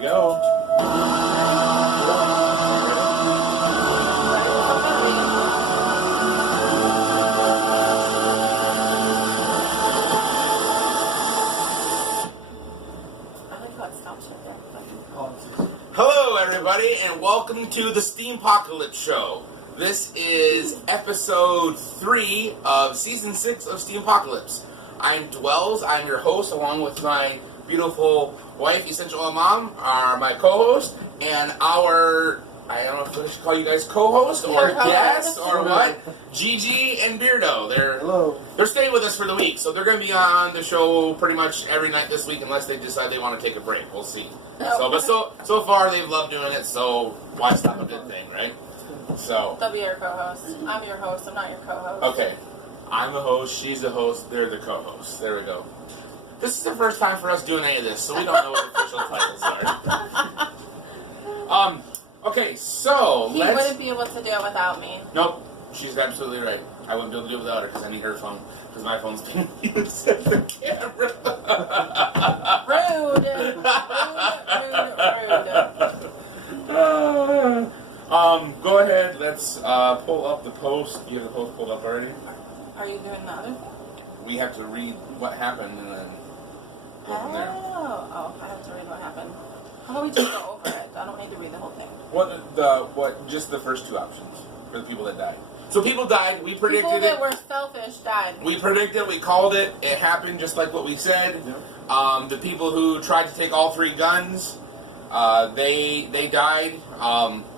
we go. Hello, everybody, and welcome to the Steem-Pocslypse show. This is episode 3 of season 6 of Steem-Pocslypse. I'm Dwells. I'm your host, along with my beautiful wife, Essential Oil Mom, are my co-host, and our, I don't know if I should call you guys co-host or guest or what, Gigi and Beardo. They're staying with us for the week, so they're going to be on the show pretty much every night this week unless they decide they want to take a break. We'll see. So far they've loved doing it, so why stop a good thing, right? So they'll be your co-host. I'm your host. I'm not your co-host. Okay. I'm the host, she's the host, they're the co-hosts. There we go. This is the first time for us doing any of this, so we don't know what the official titles are. Okay, so he wouldn't be able to do it without me. Nope, she's absolutely right. I wouldn't be able to do it without her because I need her phone, because my phone's being used as the camera. Rude. Go ahead, let's pull up the post. You have the post pulled up already? Are you doing the other thing? We have to read what happened and then go from there. Oh, I have to read what happened. How about we just go over it? I don't need to read the whole thing. Just the first two options for the people that died. So people died, we predicted people that it. were selfish died. We predicted, we called it, it happened just like what we said. Yeah. The people who tried to take all 3 guns, they died.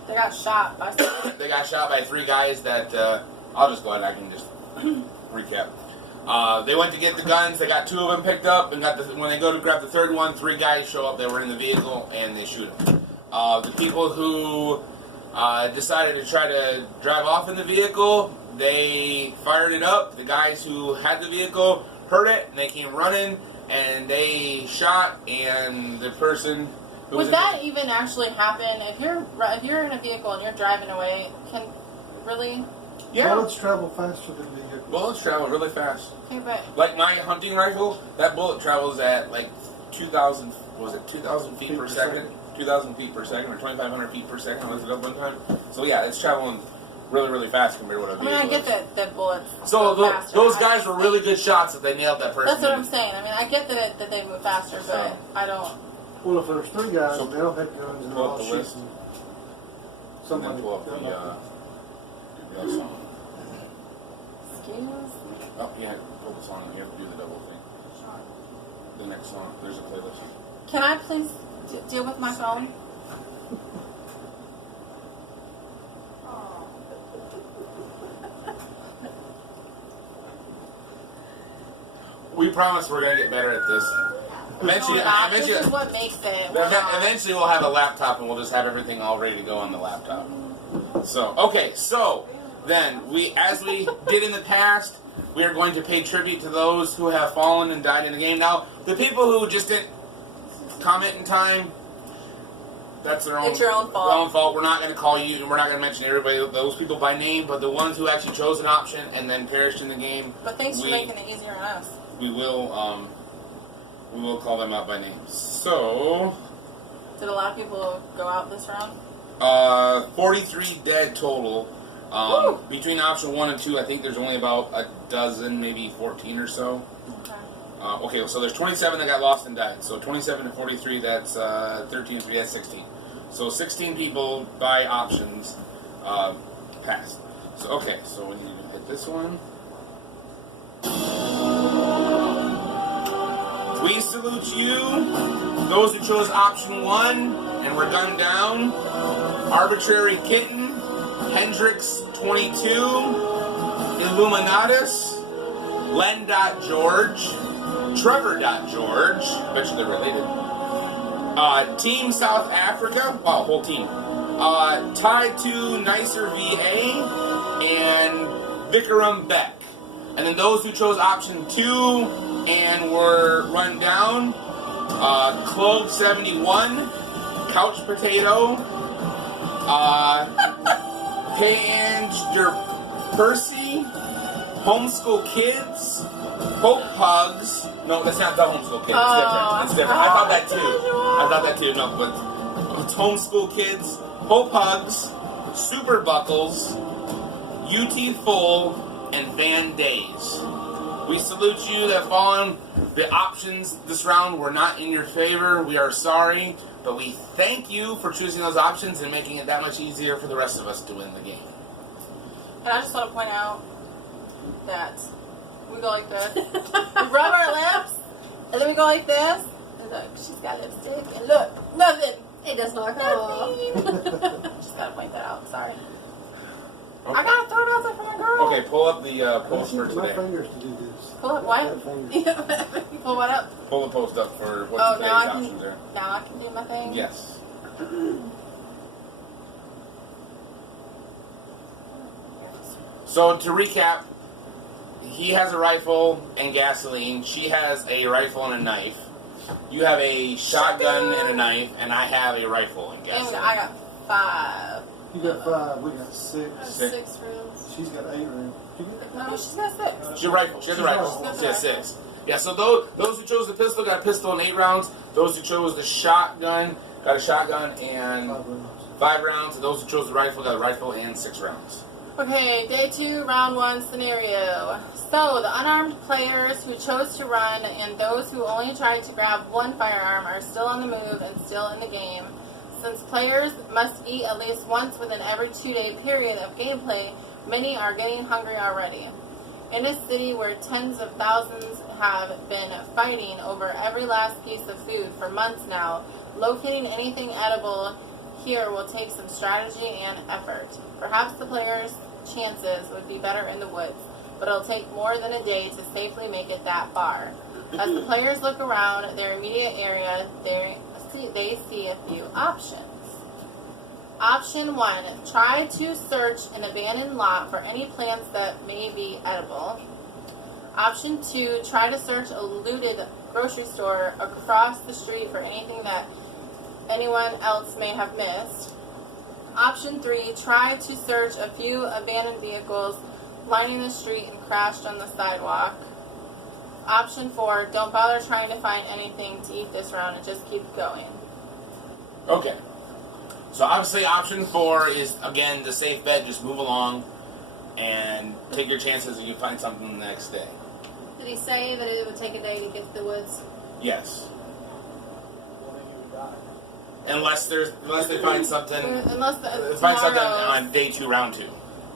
They got shot by They got shot by 3 guys that, I'll just go ahead, I can just recap. They went to get the guns, they got 2 of them picked up, and when they go to grab the 3rd one, 3 guys show up, they were in the vehicle, and they shoot them. The people who decided to try to drive off in the vehicle, they fired it up. The guys who had the vehicle heard it, and they came running, and they shot, and the person who would that even actually happen? If you're in a vehicle and you're driving away, can really? Yeah. Bullets travel faster than vehicles. Bullets travel really fast. Okay, but like my hunting rifle, that bullet travels at like 2,000 feet per second? 2,000 feet per second or 2,500 feet per second. I looked it up one time. So yeah, it's traveling really, really fast compared to what a vehicle I get that bullets. So those guys were really good shots that they nailed that person. That's what I'm saying. I mean, I get that they move faster, but I don't. Well, if there's 3 guys and they all had guns and they're all shooting, somebody pull up the other song. Excuse me? Oh, yeah, pull the song. You have to do the double thing. The next song. There's a playlist. Can I please deal with my phone? We promise we're going to get better at this. Eventually, this is what makes it. Eventually we'll have a laptop and we'll just have everything all ready to go on the laptop. So then, as we did in the past, we are going to pay tribute to those who have fallen and died in the game. Now, the people who just didn't comment in time, that's their own, it's your own fault. Their own fault. We're not going to call you, and we're not going to mention everybody, those people by name, but the ones who actually chose an option and then perished in the game. But thanks for making it easier on us. We will call them out by name. So, did a lot of people go out this round? 43 dead total. Between option 1 and 2, I think there's only about a dozen, maybe 14 or so. Okay, so there's 27 that got lost and died. So 27 to 43, that's 13 and 3, that's 16. So 16 people by options passed. So okay, so we need to hit this one. We salute you, those who chose option 1 and were gunned down. Arbitrary Kitten, Hendrix22, Illuminatus, Len.George, Trevor.George, bet you they're related. Team South Africa, wow, whole team. Tied to Nicer VA, and Vikram Beck. And then those who chose option 2 and were run down, Clove71, Couch Potato, Payanger Percy, Homeschool Kids, Hope Hugs. No, that's not the Homeschool Kids. It's different. It's different. I thought that too. No, but Homeschool Kids, Hope Hugs, Super Buckles, UT Full, and Van Days. We salute you that fallen. The options this round were not in your favor. We are sorry, but we thank you for choosing those options and making it that much easier for the rest of us to win the game. And I just want to point out that we go like this. We rub our lips, and then we go like this. And look, she's got lipstick, and look, nothing. It does not come off. Just gotta point that out. Sorry. Okay. I gotta throw it out there for my girl. Okay, pull up the post for my today. fingers to do this. Pull up what? I've got fingers. You pull what up? Pull the post up for what Oh, today's now I options can. are. Now I can do my thing. Yes. So to recap, he has a rifle and gasoline. She has a rifle and a knife. You have a shotgun and a knife, and I have a rifle and And gasoline. I got 5. You got 5, we got 6. I have Six. 6 rooms. She's got 8 rooms. You got- No, she's got 6. She has a rifle. She has a rifle. She's got She has the 6. Yeah, so those who chose the pistol got a pistol and 8 rounds. Those who chose the shotgun got a shotgun and 5 rooms. 5 rounds. And those who chose the rifle got a rifle and 6 rounds. Okay, day 2, round 1 scenario. So, the unarmed players who chose to run and those who only tried to grab one firearm are still on the move and still in the game. Since players must eat at least once within every 2-day period of gameplay, many are getting hungry already. In a city where tens of thousands have been fighting over every last piece of food for months now, locating anything edible here will take some strategy and effort. Perhaps the players' chances would be better in the woods, but it'll take more than a day to safely make it that far. As the players look around their immediate area, they see a few options. Option 1, try to search an abandoned lot for any plants that may be edible. Option 2, try to search a looted grocery store across the street for anything that anyone else may have missed. Option 3, try to search a few abandoned vehicles lining the street and crashed on the sidewalk. Option 4, don't bother trying to find anything to eat this round and just keep going. Okay. So obviously option 4 is, again, the safe bet. Just move along and take your chances if you find something the next day. Did he say that it would take a day to get to the woods? Yes. Unless they find something. Unless Find something tomorrow, on day 2, round 2.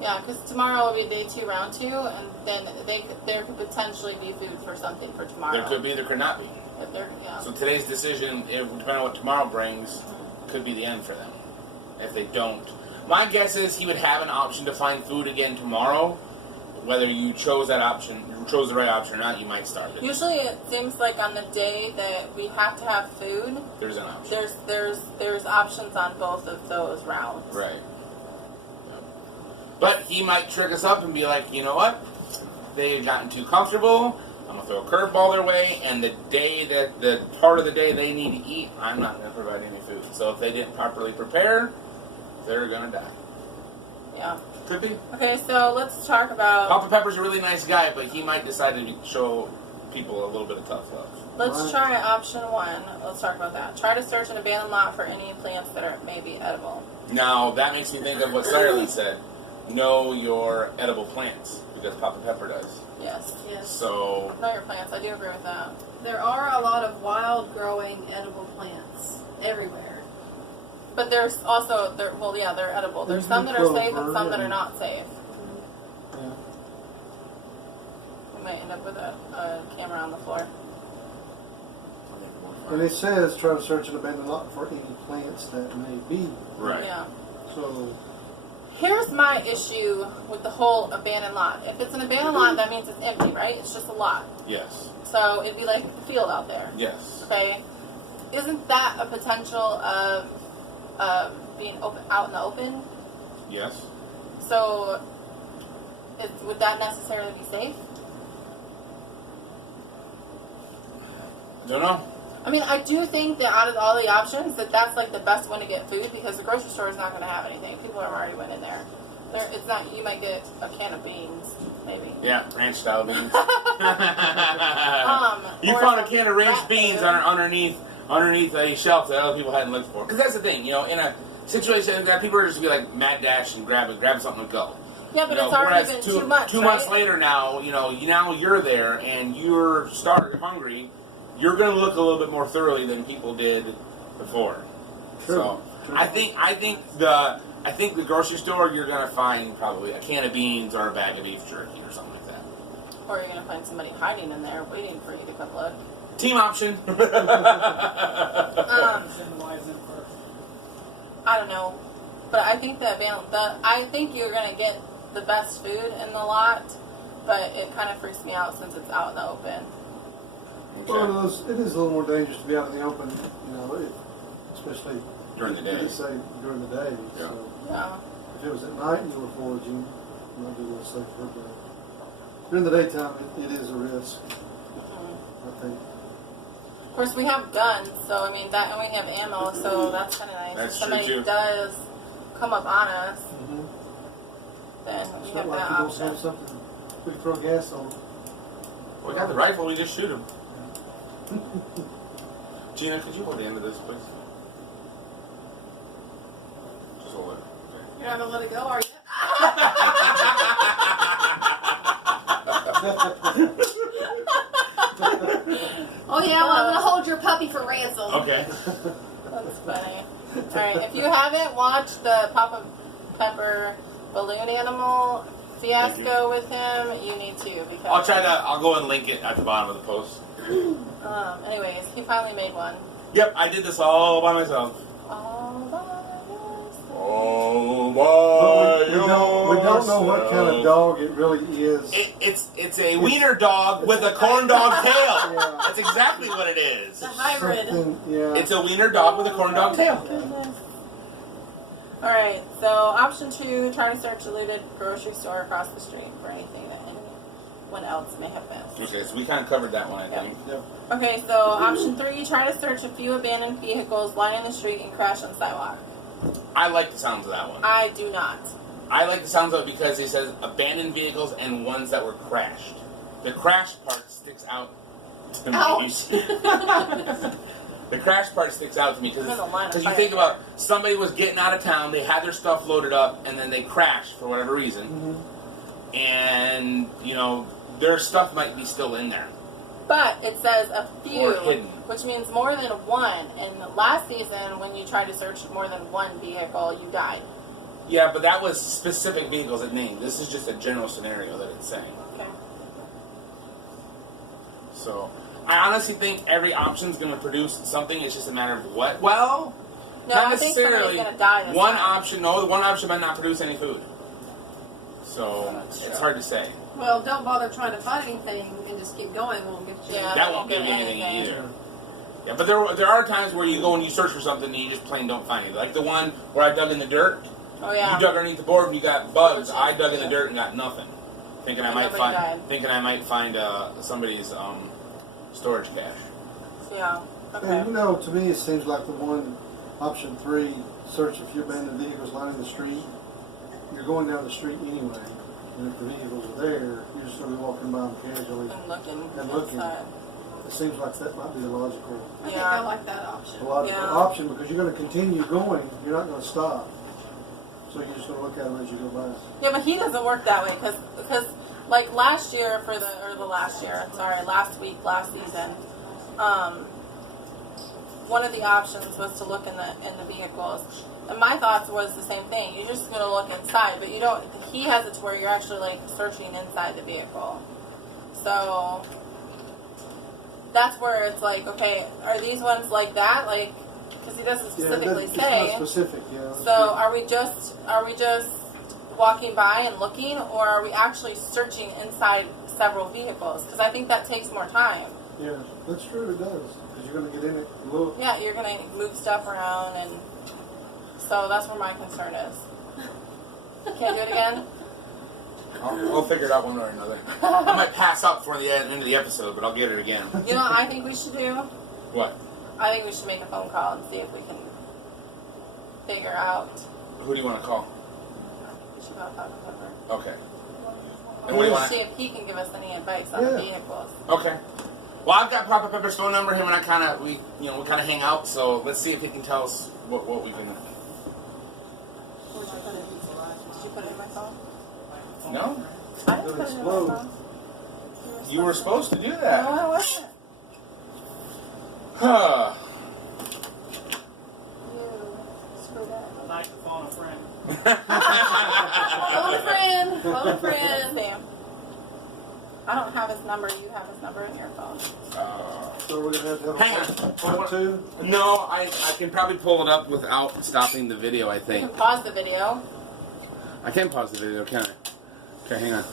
yeah, because tomorrow will be day 2, round 2, and then there could potentially be food for something for tomorrow. There could be, there could not be. If there, yeah. So today's decision, depending on what tomorrow brings, could be the end for them. If they don't. My guess is he would have an option to find food again tomorrow. Whether you chose that option, you chose the right option or not, you might starve it. Usually it seems like on the day that we have to have food, There's an option. there's options on both of those rounds. Right. Yep. But he might trick us up and be like, you know what? They've gotten too comfortable. I'm gonna throw a curveball their way, and the part of the day they need to eat, I'm not gonna provide any food. So if they didn't properly prepare, they're gonna die. Yeah. Could be. Okay, so let's talk about. Papa Pepper's a really nice guy, but he might decide to show people a little bit of tough love. Let's try option 1. Let's talk about that. Try to search an abandoned lot for any plants that are maybe edible. Now, that makes me think of what Sarah said. Know your edible plants, because Papa Pepper does. Yes. Yes. So, Know your plants. I do agree with that. There are a lot of wild growing edible plants everywhere. But there's also, they're edible. There's some that are safe and some that are not safe. Yeah. We might end up with a camera on the floor. And it says try to search an abandoned lot for any plants that may be. right. Yeah. So, Here's my issue with the whole abandoned lot. If it's an abandoned lot, that means it's empty, right? It's just a lot. Yes. So it'd be like a field out there. Yes. Okay. Isn't that a potential of being out in the open? Yes. So would that necessarily be safe? I don't know. I mean, I do think that out of all the options, that's like the best one to get food because the grocery store is not going to have anything. People have already went in there. It's not. You might get a can of beans, maybe. Yeah, ranch style beans. Or You found a some can of ranch rat beans food. underneath underneath a shelf that other people hadn't looked for. Because that's the thing, in a situation that people are just be like mad dash and grab something and go. Yeah, but it's already been 2 months. 2 months later now, now you're there and you're hungry. You're going to look a little bit more thoroughly than people did before. True. So I think the grocery store you're going to find probably a can of beans or a bag of beef jerky or something like that. Or you're going to find somebody hiding in there waiting for you to come look. Team option. I don't know, but I think I think you're going to get the best food in the lot, but it kind of freaks me out since it's out in the open. Okay. Well, it is a little more dangerous to be out in the open, especially During the day. Say during the day. Yeah. So Yeah. if it was at night and you were foraging, it might be a little safer. But during the daytime, it is a risk. Mm-hmm. I think. Of course, we have guns, so I mean and we have ammo, so that's kind of nice. That's if somebody true, too. does come up on us, Mm-hmm. then It's we not have like that you don't option. have something we can throw gas on. We got the rifle, we just shoot him. Gina, could you hold the end of this, please? Just hold it. Okay. You're not gonna let it go, are you? Oh yeah, well, I'm gonna hold your puppy for ransom. Okay. That's funny. Alright, if you haven't watched the Papa Pepper balloon animal fiasco with him, you need to, because I'll go and link it at the bottom of the post. anyways, he finally made one. Yep, I did this all by myself. All by yourself. All But by we don't know what kind of dog it really is. It's a wiener dog with a corn dog tail. Yeah. That's exactly what it is. It's a hybrid. Yeah. It's a wiener dog with a corn dog tail. Goodness. Alright, so option 2, try to search a looted grocery store across the street for anything that anyone else may have missed. Okay, so we kind of covered that one, I think. Yep. Okay, so option 3, try to search a few abandoned vehicles lining the street and crash on the sidewalk. I like the sounds of that one. I do not. I like the sounds of it because it says abandoned vehicles and ones that were crashed. The crash part sticks out to me. Ouch. The crash part sticks out to me I'm in the line of because you fire think there. about somebody was getting out of town, they had their stuff loaded up, and then they crashed for whatever reason. Mm-hmm. And, their stuff might be still in there. But it says a few, Or hidden. which means more than one. And last season, when you tried to search more than one vehicle, you died. Yeah, but that was specific vehicles it named. This is just a general scenario that it's saying. Okay. So, I honestly think every option is going to produce something. It's just a matter of what. Well, No, not I think somebody's necessarily. going to die this One time. option, no, the one option might not produce any food. So, That's it's true. hard to say. Well, don't bother trying to find anything and just keep going. Won't get you. Yeah. That won't give me anything either. Yeah, but there are times where you go and you search for something and you just plain don't find it. Like the one where I dug in the dirt. Oh, yeah. You dug underneath the board and you got bugs. I dug in the dirt and got nothing. Thinking I And might nobody find died. somebody's storage cache. Yeah. Okay. And to me, it seems like the one, option 3, search a few abandoned vehicles lining the street. You're going down the street anyway, and if the vehicles are there, you're just going to be walking by them casually. And looking. And looking. inside. It seems like that might be a logical, I think Yeah. I like that option. Yeah. option because you're going to continue going. You're not going to stop. So you're just going to look at them as you go by. Yeah, but he doesn't work that way because like last year last week, last season, one of the options was to look in the vehicles, and my thoughts was the same thing. You're just gonna look inside, but you don't. He has it to where you're actually like searching inside the vehicle. So that's where it's like, okay, are these ones like that? Like, because he doesn't specifically It's say. not specific, yeah. So are we just walking by and looking, or are we actually searching inside several vehicles? Because I think that takes more time. Yeah, that's true. It does because you're going to get in it and look. Yeah, you're gonna move stuff around, and so that's where my concern is. Can't do it again. I'll figure it out one way or another. I might pass up for the end of the episode, but I'll get it again. You know what I think we should do? What? I think we should make a phone call and see if we can figure out. Who do you want to call? We should go talk to her. Okay. And what do you want See to... if he can give us any advice on the Yeah. vehicles. Okay. Well, I've got Papa Pepper's phone number. Him and I kind of we kind of hang out. So let's see if he can tell us what we can. Where'd you put it? Did you put it in my phone? No, I didn't put it in my phone. you were supposed to do No, that. I wasn't. Huh. You screwed up. I like to phone a friend. Phone a friend. Phone a friend. Sam. I don't have his number. You have his number in your phone. So we're gonna have to Hang have on. a part two. No, I can probably pull it up without stopping the video. I You think can pause the video. I can pause the video. Can I? Okay, hang on.